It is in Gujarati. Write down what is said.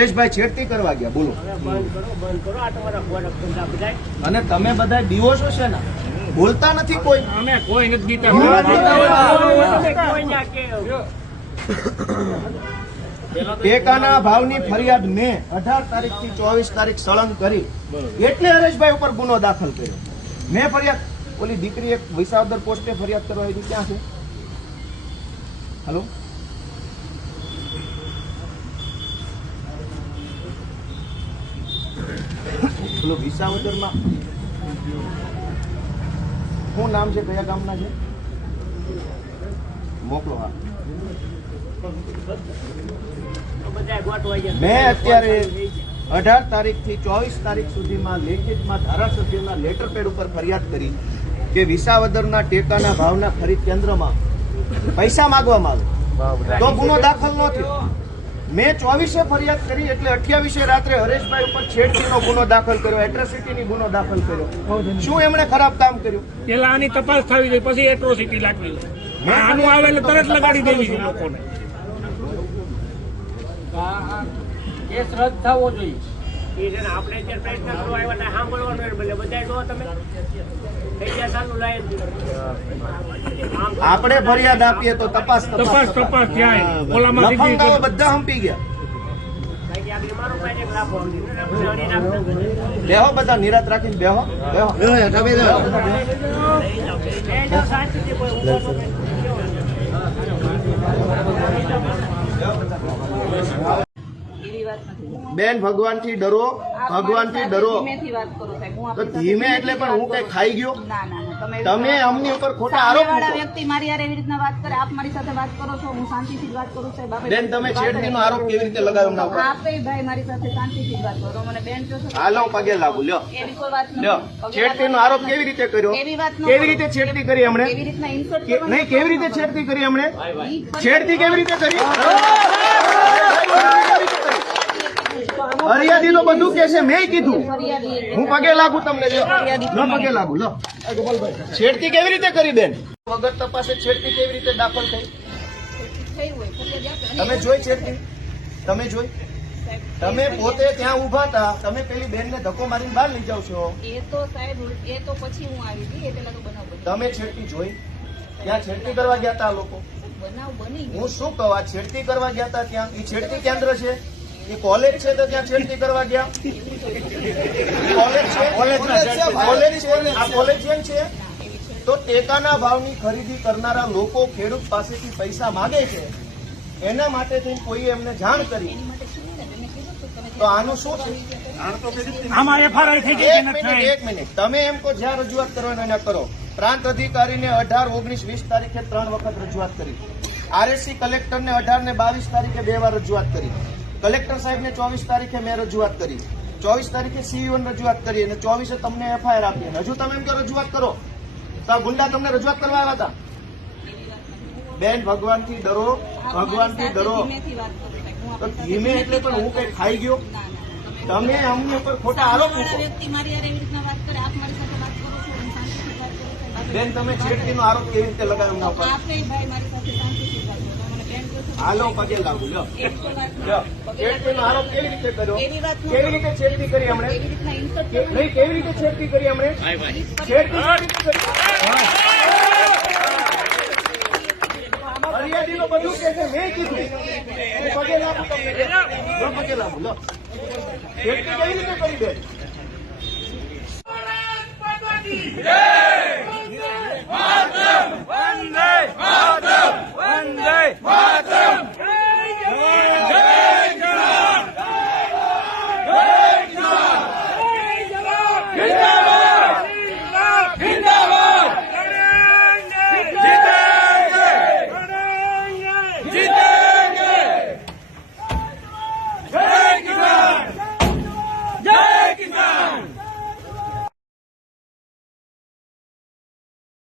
હરેશભાઈ છેડતી કરવા ગયા, બોલો. અને તમે બધા દીવો છો છે ને, બોલતા નથી કોઈ. કોઈ નથી દીતા. ટેકાના ભાવની ફરિયાદ મેં 18 તારીખથી 24 તારીખ સળંગ કરી, એટલે હરેશભાઈ ઉપર ગુનો દાખલ કર્યો. મેં ફરિયાદ, ઓલી દીકરી એક વિસાવદર પોસ્ટે ફરિયાદ કરવા આવી, ક્યાં છે? હલો, પેલો વિસાવદરમાં શું નામ છે, કયા ગામના છે? મોકલો. હા, મેં અત્યારે 18 તારીખથી 24 તારીખ સુધીમાં લેખિતમાં ધારાસભ્યના લેટર પેડ ઉપર ફરિયાદ કરી કે વિસાવદરના ટેકાના ભાવના ખરીદ કેન્દ્રમાં પૈસા માંગવામાં આવે તો ગુનો દાખલ ન થયો. મેં 24 ફરિયાદ કરી એટલે 28 રાત્રે હરેશભાઈ ઉપર છેડતીનો ગુનો દાખલ કર્યો, એટ્રોસિટીની ગુનો દાખલ કર્યો. શું એમણે ખરાબ કામ કર્યું? પેલા આની તપાસ થવી જોઈએ, પછી એટ્રોસિટી લાગવી. આનું આવે એટલે તરત લગાડી દેવી છે લોકોને. કેસ રદ થવો જોઈએ. આપણે જે પ્રયત્ન કરવા આવ્યા સાંભળવાનું એટલે બધા જો તમે આપણે ફરિયાદ આપીએ તો તપાસ થાય. લફંગાઓ બધા હંપી ગયા. બેહો, બધા નિરાત રાખીને બેહો. બેન, ભગવાનથી ડરો, ભગવાનથી ડરો. તો ધીમે એટલે પણ હું કઈ ખાઈ ગયો? તમે અમની ઉપર ખોટા આરોપ મૂકો. વ્યક્તિ મારી યાર એવી રીતના વાત કરે, આપ મારી સાથે વાત કરો છો, હું શાંતિથી જ વાત કરું છું. બેન, તમે છેડતીનો આરોપ કેવી રીતે લગાવ્યો એમના ઉપર? આપે ભાઈ મારી સાથે શાંતિથી જ વાત કરો. મને બેન છો હાલો, પગે લાગુ. લ્યો, એવી કોઈ વાત લ્યો. છેડતીનો આરોપ કેવી રીતે કર્યો? કેવી રીતે છેડતી કરી એમણે? એવી રીતના ઇન્સર્ટ નહીં, કેવી રીતે છેડતી કરી એમણે? છેડતી કેવી રીતે કરી? ફરિયાદી તો બધું કે છે, મેં કીધું. હું પગે લાગુ તમને. પગે લાગુ. લો, છેડતી કેવી રીતે કરી બેન? વગર તપાસે છેડતી કેવી રીતે દાખલ થઈ? તમે જોઈ છેડતી? તમે જોઈ? તમે પોતે ત્યાં ઉભા હતા, તમે પેલી બેનને ધક્કો મારીને બહાર લઈ જાવ છો. એ તો સાહેબ, એ તો પછી હું આવી ગઈ, એ પેલા તો બનાવ બન્યો. તમે છેડતી જોઈ? ત્યાં છેડતી કરવા ગયા હતા લોકો? બનાવ બની ગયો. હું શું કહું, છેડતી કરવા ગયા હતા ત્યાં? એ છેડતી કેન્દ્ર છે, એ કોલેજ છે, તો ત્યાં છેડતી કરવા ગયા? કોલેજ છે, આ કોલેજિયન છે. તો ટેકાના ભાવની ખરીદી કરનારા લોકો ખેડૂત પાસેથી પૈસા માંગે છે, એના માટે થઈને કોઈ એમને જાણ કરી, તો આનું શું છે? આમાં એફઆરઆઈ થઈ ગઈ. એક મિનિટ, તમે એમ કહો જ્યાં રજૂઆત કરવાનો એને કરો. પ્રાંત અધિકારીને 18, 19, 20 તારીખે 3 વખત રજૂઆત કરી. આરએસસી કલેક્ટરને 18 ને 22 તારીખે 2 વાર રજૂઆત કરી. કલેક્ટર સાહેબને 24 તારીખે મેં રજૂઆત કરી, 24 તારીખે સીઈઓને રજૂઆત કરી, અને 24 તમને એફઆઈઆર આપી. હજુ તમે એમ કે રજૂઆત કરો તો ગુંડા તમને રજૂઆત કરવા આવ્યા હતા? બેન, ભગવાનથી ડરો, ભગવાનથી ડરો. તો ધીમે એટલે પણ હું કઈ ખાઈ ગયો? તમે અમની ઉપર ખોટા આરોપ મૂકો. વ્યક્તિ મારી યાર એવી રીતના વાત કરે, આપ મારી સાથે વાત કરો છો, હું શાંતિથી વાત કરું છું. બેન, તમે છેડતીનો આરોપ કેવી રીતે લગાવ્યો એમના ઉપર? આપે ભાઈ મારી સાથે શાંતિથી વાત કરો. મને બેન છો હાલો, પગે લાગુ. લ્યો, છેડતીનો આરોપ કેવી રીતે કર્યો? એવી વાત કેવી રીતે છેડતી કરી એમણે? એવી રીતના ઇન્સર્ટ નહીં, કેવી રીતે છેડતી કરી એમણે? છેડતી કેવી રીતે કરી? ફરિયાદી તો બધું કે છે, મેં કીધું. હું પગે લાગુ તમને. પગે લાગુ. લો, છેડતી કેવી રીતે કરી બેન?